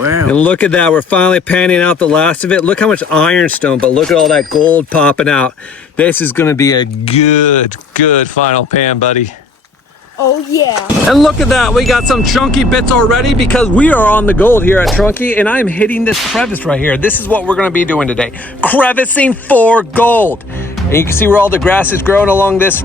Wow. And look at that, we're finally panning out the last of it. Look how much ironstone, but look at all that gold popping out. This is gonna be a good final pan, buddy. Oh yeah. And look at that, we got some chunky bits already because we are on the gold here at Trunkey, and I'm hitting this crevice right here. This is what we're gonna be doing today. Crevicing for gold. And you can see where all the grass is growing along this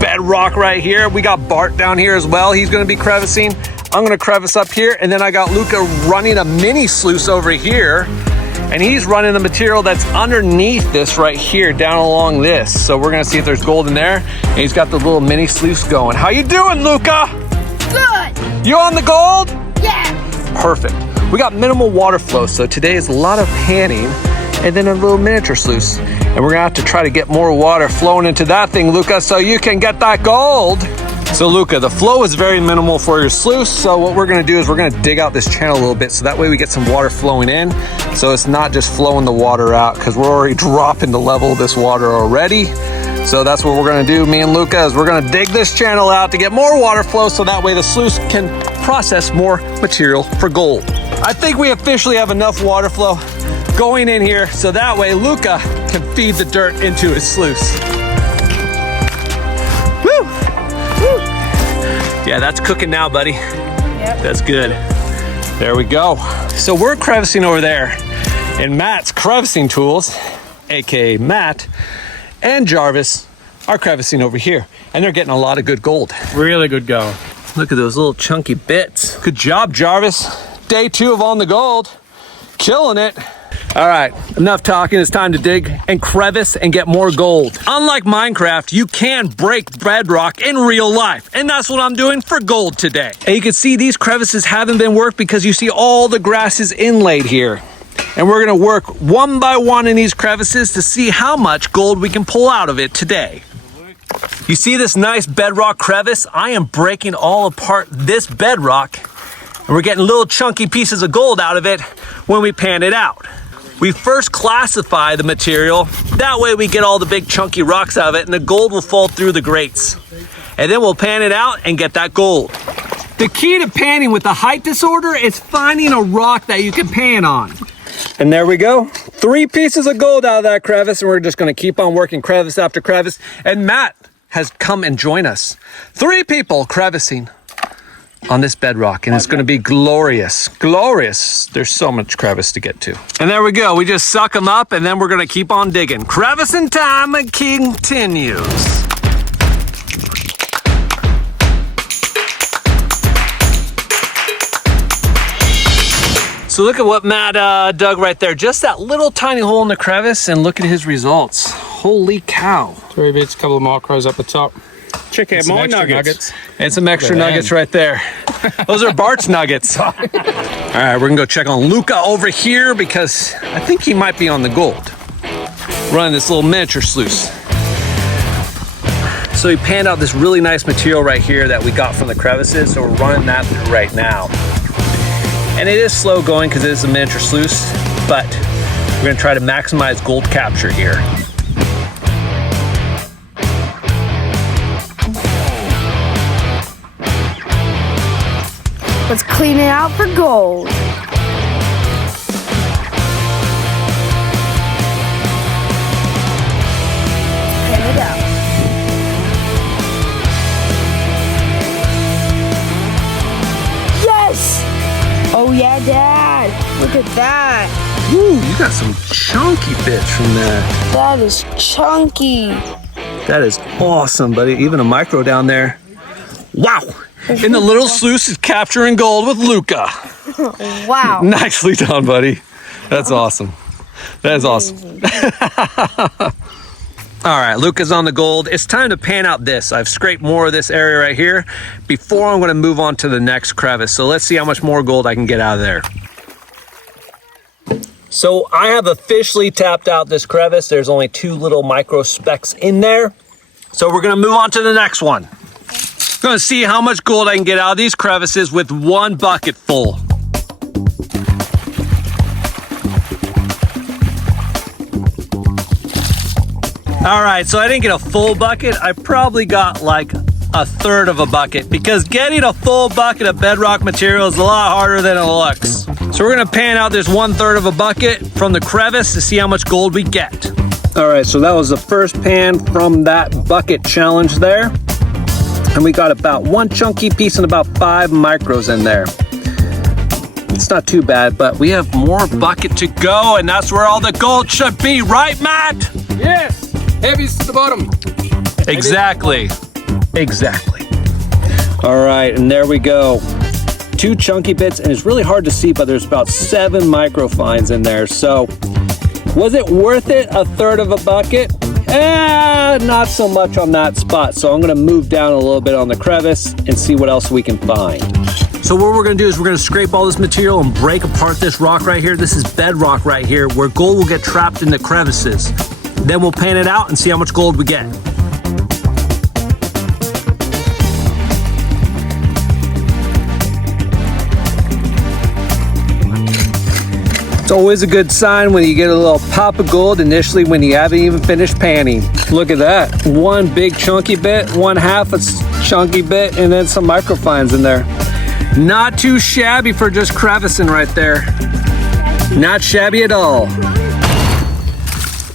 bedrock right here. We got Bart down here as well. He's gonna be crevicing. I'm gonna crevice up here, and then I got Luca running a mini sluice over here, and he's running the material that's underneath this right here, down along this. So we're gonna see if there's gold in there, and he's got the little mini sluice going. How you doing, Luca? Good. You on the gold? Yeah. Perfect. We got minimal water flow, so today is a lot of panning, and then a little miniature sluice. And we're gonna have to try to get more water flowing into that thing, Luca, so you can get that gold. So Luca, the flow is very minimal for your sluice, so what we're gonna do is we're gonna dig out this channel a little bit so that way we get some water flowing in, so it's not just flowing the water out, because we're already dropping the level of this water already. So that's what we're gonna do, me and Luca, is we're gonna dig this channel out to get more water flow so that way the sluice can process more material for gold. I think we officially have enough water flow going in here so that way Luca can feed the dirt into his sluice. Woo! Woo! Yeah, that's cooking now, buddy. Yep. That's good. There we go. So we're crevicing over there, and Matt's crevicing tools, aka Matt and Jarvis, are crevicing over here, and they're getting a lot of good gold. Really good go. Look at those little chunky bits. Good job, Jarvis. Day 2 of On the Gold. Killing it. All right, enough talking. It's time to dig and crevice and get more gold. Unlike Minecraft, you can break bedrock in real life, and that's what I'm doing for gold today. And you can see these crevices haven't been worked because you see all the grass is inlaid here. And we're gonna work one by one in these crevices to see how much gold we can pull out of it today. You see this nice bedrock crevice? I am breaking all apart this bedrock, and we're getting little chunky pieces of gold out of it when we pan it out. We first classify the material, that way we get all the big chunky rocks out of it, and the gold will fall through the grates. And then we'll pan it out and get that gold. The key to panning with the height disorder is finding a rock that you can pan on. And there we go. 3 pieces of gold out of that crevice, and we're just gonna keep on working crevice after crevice. And Matt has come and joined us. 3 people crevicing on this bedrock, and it's gonna be glorious, glorious. There's so much crevice to get to. And there we go, we just suck them up, and then we're gonna keep on digging. Crevicing time continues. So look at what Matt dug right there. Just that little tiny hole in the crevice, and look at his results. Holy cow. 3 bits, a couple of macros up the top. Check out Some more extra nuggets. And some extra nuggets right there. Those are Bart's nuggets. All right, we're gonna go check on Luca over here because I think he might be on the gold. Running this little miniature sluice. So we panned out this really nice material right here that we got from the crevices, so we're running that through right now. And it is slow going because it is a miniature sluice, but we're gonna try to maximize gold capture here. Let's clean it out for gold. Pan it out. Yes! Oh yeah, Dad. Look at that. Ooh, you got some chunky bits from that. That is chunky. That is awesome, buddy. Even a micro down there. Wow. And the little sluice is capturing gold with Luca. Wow. Nicely done, buddy. That's awesome. That is awesome. All right, Luca's on the gold. It's time to pan out this. I've scraped more of this area right here before I'm gonna move on to the next crevice. So let's see how much more gold I can get out of there. So I have officially tapped out this crevice. There's only 2 little micro specks in there. So we're gonna move on to the next one. I'm gonna see how much gold I can get out of these crevices with 1 bucket full. All right, so I didn't get a full bucket. I probably got like 1/3 of a bucket because getting a full bucket of bedrock material is a lot harder than it looks. So we're gonna pan out this 1/3 of a bucket from the crevice to see how much gold we get. All right, so that was the first pan from that bucket challenge there. And we got about one chunky piece and about 5 micros in there. It's not too bad, but we have more bucket to go, and that's where all the gold should be, right, Matt? Yes. Heavy's at the bottom. Exactly. Exactly. All right, and there we go. 2 chunky bits, and it's really hard to see, but there's about 7 microfines in there. So was it worth it, 1/3 of a bucket? Not so much on that spot. So I'm gonna move down a little bit on the crevice and see what else we can find. So what we're gonna do is we're gonna scrape all this material and break apart this rock right here. This is bedrock right here, where gold will get trapped in the crevices. Then we'll pan it out and see how much gold we get. It's always a good sign when you get a little pop of gold initially when you haven't even finished panning. Look at that. One big chunky bit, 1/2 a chunky bit, and then some microfines in there. Not too shabby for just crevicing right there. Not shabby at all.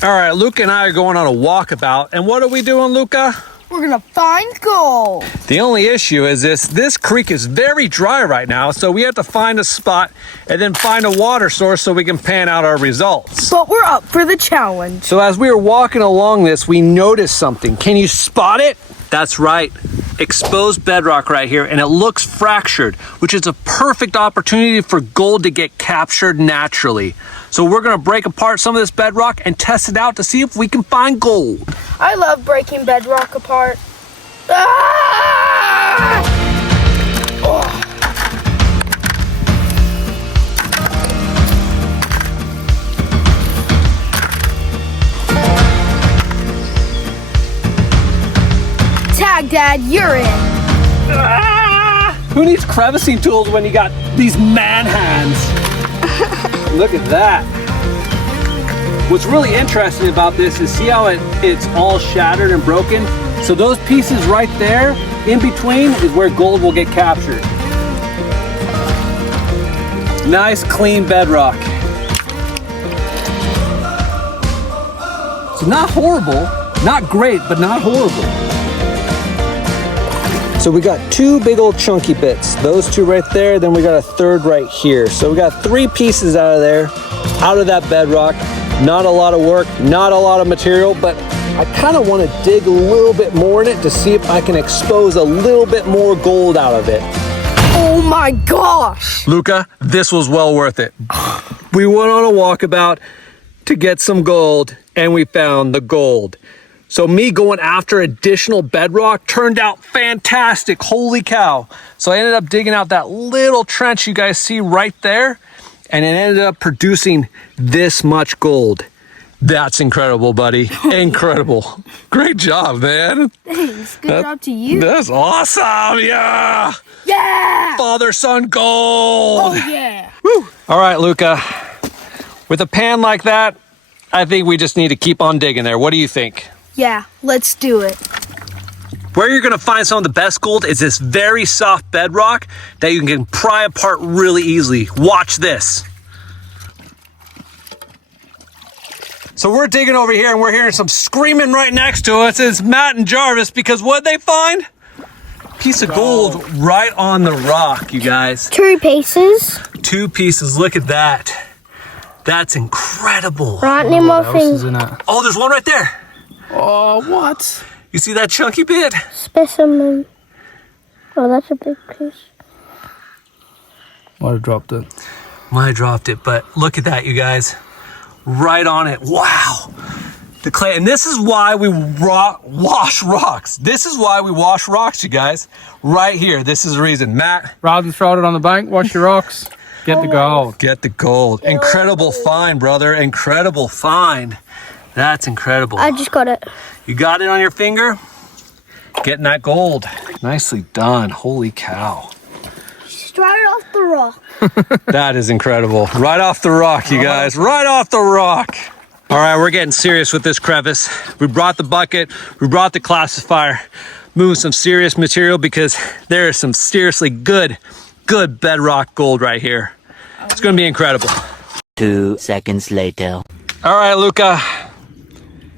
All right, Luca and I are going on a walkabout, and what are we doing, Luca? We're gonna find gold. The only issue is this creek is very dry right now, so we have to find a spot and then find a water source so we can pan out our results. But we're up for the challenge. So as we were walking along this, we noticed something. Can you spot it? That's right. Exposed bedrock right here, and it looks fractured, which is a perfect opportunity for gold to get captured naturally. So we're gonna break apart some of this bedrock and test it out to see if we can find gold. I love breaking bedrock apart. Ah! Oh. Tag, Dad, you're in. Who needs crevicing tools when you got these man hands? Look at that. What's really interesting about this is see how it's all shattered and broken? So those pieces right there in between is where gold will get captured. Nice clean bedrock. So not horrible, not great, but not horrible. So we got 2 big old chunky bits. Those 2 right there, then we got a 3rd right here. So we got 3 pieces out of there, out of that bedrock. Not a lot of work, not a lot of material, but I kind of want to dig a little bit more in it to see if I can expose a little bit more gold out of it. Oh my gosh! Luca, this was well worth it. We went on a walkabout to get some gold, and we found the gold. So me going after additional bedrock turned out fantastic, holy cow. So I ended up digging out that little trench you guys see right there, and it ended up producing this much gold. That's incredible, buddy. Incredible. Great job, man. Thanks. Good job to you. That's awesome. Yeah. Yeah! Father, son, gold. Oh, yeah. Woo. All right, Luca. With a pan like that, I think we just need to keep on digging there. What do you think? Yeah, let's do it. Where you're gonna find some of the best gold is this very soft bedrock that you can pry apart really easily. Watch this. So we're digging over here and we're hearing some screaming right next to us. It's Matt and Jarvis because what'd they find? Piece of gold right on the rock, you guys. 2 pieces. 2 pieces, look at that. That's incredible. Right near my finger. Oh, there's one right there. Oh, what? You see that chunky bit? Specimen. Oh, that's a big piece. Might have dropped it. Might have dropped it, but look at that, you guys. Right on it. Wow. The clay, and this is why we wash rocks. This is why we wash rocks, you guys. Right here. This is the reason. Matt. Rather than throw it on the bank, wash your rocks. Get the gold. Get the gold. Incredible find, brother. Incredible find. That's incredible. I just got it. You got it on your finger? Getting that gold. Nicely done. Holy cow. Just right off the rock. That is incredible. Right off the rock, you guys. Right off the rock. All right, we're getting serious with this crevice. We brought the bucket. We brought the classifier. Moving some serious material because there is some seriously good bedrock gold right here. It's gonna be incredible. 2 seconds later. All right, Luca.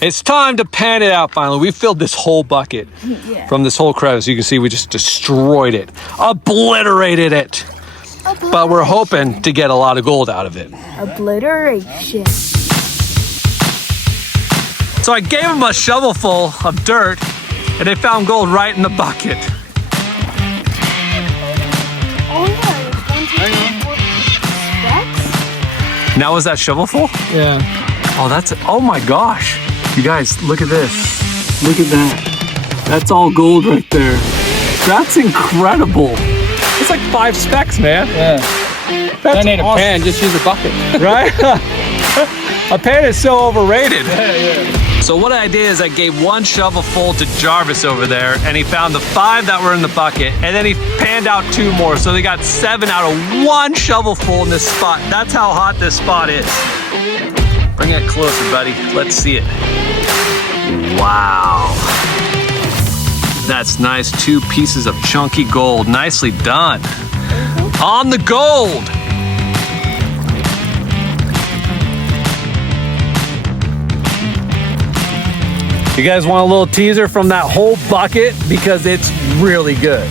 It's time to pan it out finally. We filled this whole bucket from this whole crevice. You can see we just destroyed it, obliterated it. But we're hoping to get a lot of gold out of it. Obliteration. So I gave them a shovelful of dirt and they found gold right in the bucket. Oh yeah. Now is that shovelful? Yeah. Oh, oh my gosh. You guys, look at this. Look at that. That's all gold right there. That's incredible. It's like 5 specks, man. Yeah. That's Don't need a awesome. pan, just use a bucket. Right? A pan is so overrated. Yeah. So what I did is I gave 1 shovelful to Jarvis over there, and he found the 5 that were in the bucket, and then he panned out 2 more. So they got 7 out of 1 shovelful in this spot. That's how hot this spot is. Bring it closer, buddy. Let's see it. Wow. That's nice. 2 pieces of chunky gold. Nicely done. On the gold. You guys want a little teaser from that whole bucket because it's really good.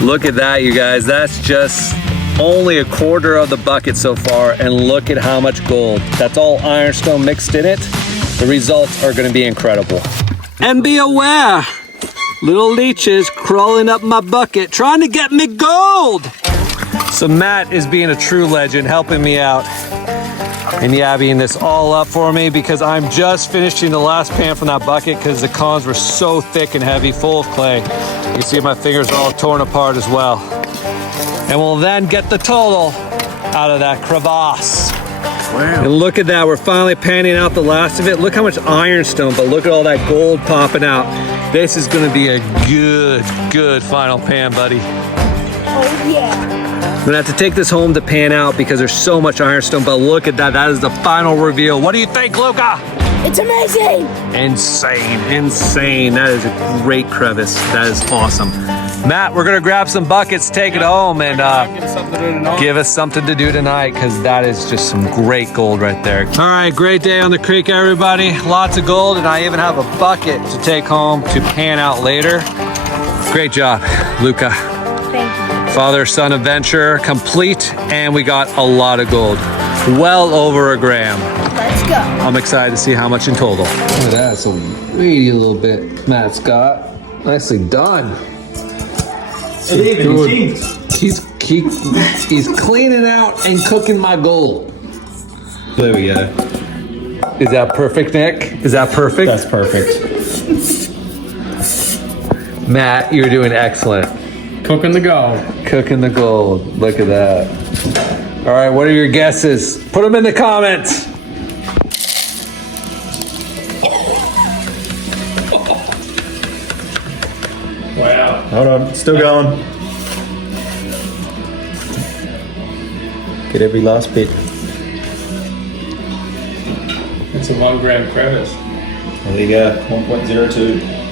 Look at that, you guys. That's just only a quarter of the bucket so far, and look at how much gold. That's all ironstone mixed in it. The results are gonna be incredible. And be aware, little leeches crawling up my bucket trying to get me gold. So Matt is being a true legend, helping me out and yabbying this all up for me because I'm just finishing the last pan from that bucket because the cons were so thick and heavy, full of clay. You can see my fingers are all torn apart as well. And we'll then get the total out of that crevasse. Wow. And look at that, we're finally panning out the last of it. Look how much ironstone, but look at all that gold popping out. This is gonna be a good final pan, buddy. Oh yeah. I'm gonna have to take this home to pan out because there's so much ironstone, but look at that, that is the final reveal. What do you think, Luca? It's amazing. Insane, insane. That is a great crevice. That is awesome. Matt, we're gonna grab some buckets, take it home, and give us something to do tonight because that is just some great gold right there. All right, great day on the creek, everybody. Lots of gold, and I even have a bucket to take home to pan out later. Great job, Luca. Thank you. Father-son adventure complete, and we got a lot of gold. Well over a gram. Let's go. I'm excited to see how much in total. Look at that, it's a weedy little bit, Matt Scott. Nicely done. He's cleaning out and cooking my gold. There we go. Is that perfect, Nick? Is that perfect? That's perfect. Matt, you're doing excellent. Cooking the gold. Cooking the gold. Look at that. All right, what are your guesses? Put them in the comments. Wow. Hold on, still going. Get every last bit. It's a 1 gram crevice. There you go, 1.02.